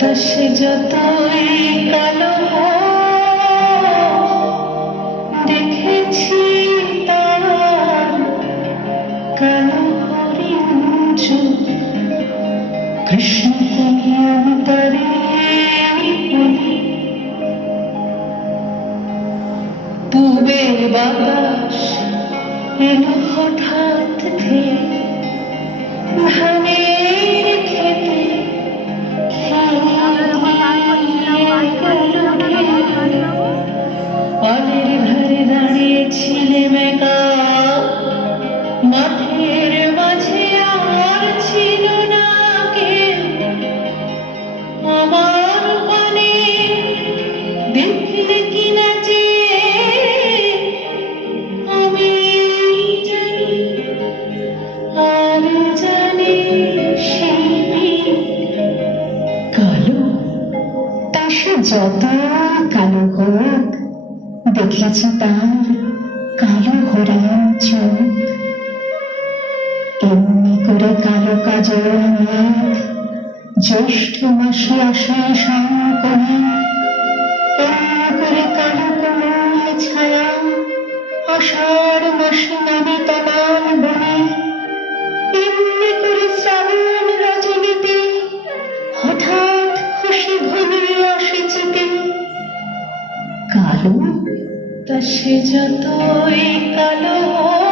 বাতাস যতই কালো দেখেছি তার কালো হরিণ চোখ। কৃষ্ণ অন্তরে পূবের বাতাস এলো হঠাৎ ধেয়ে। যত কালো হোক দেখেছি তার কালো হরায়ণ চোখ। এমনি করে কালো কাজল মেঘ জ্যৈষ্ঠ মাসে আসে সংকলে এমনি করে কালো কোমল ছায়া, আশা আকাশে যতই কালো হয়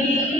You.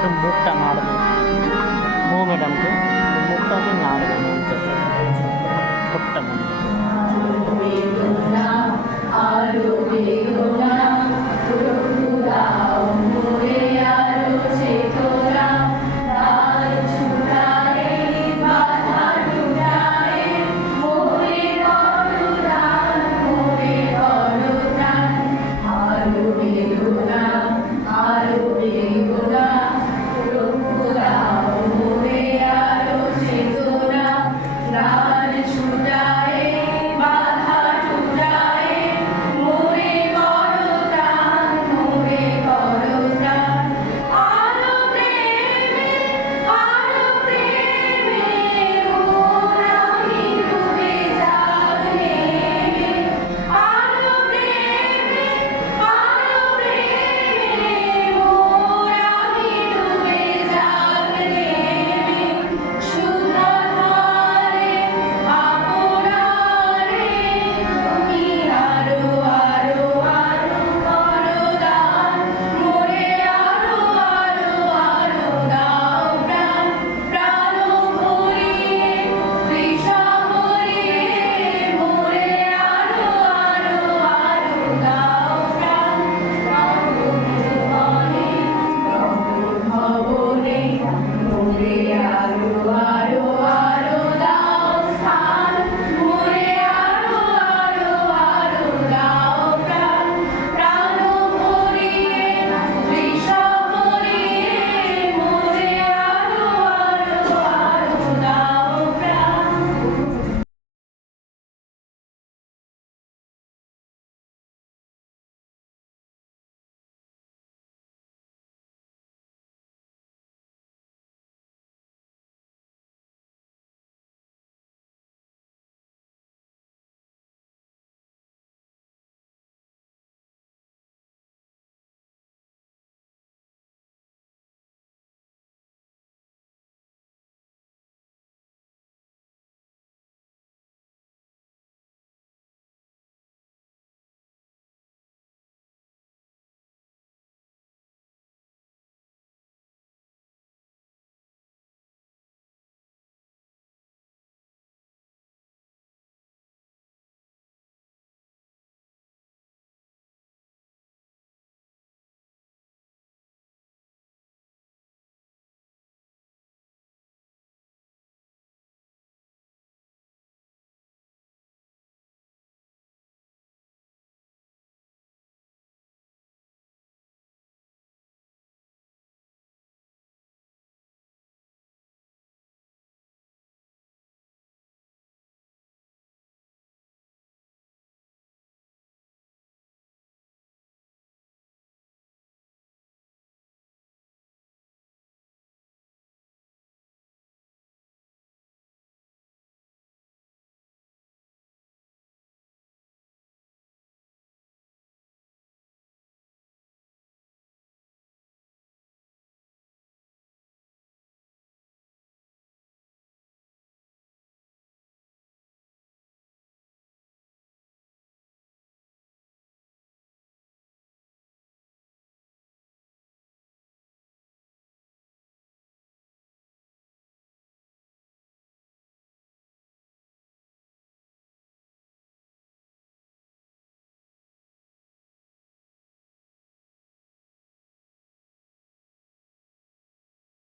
একদম মুখটা না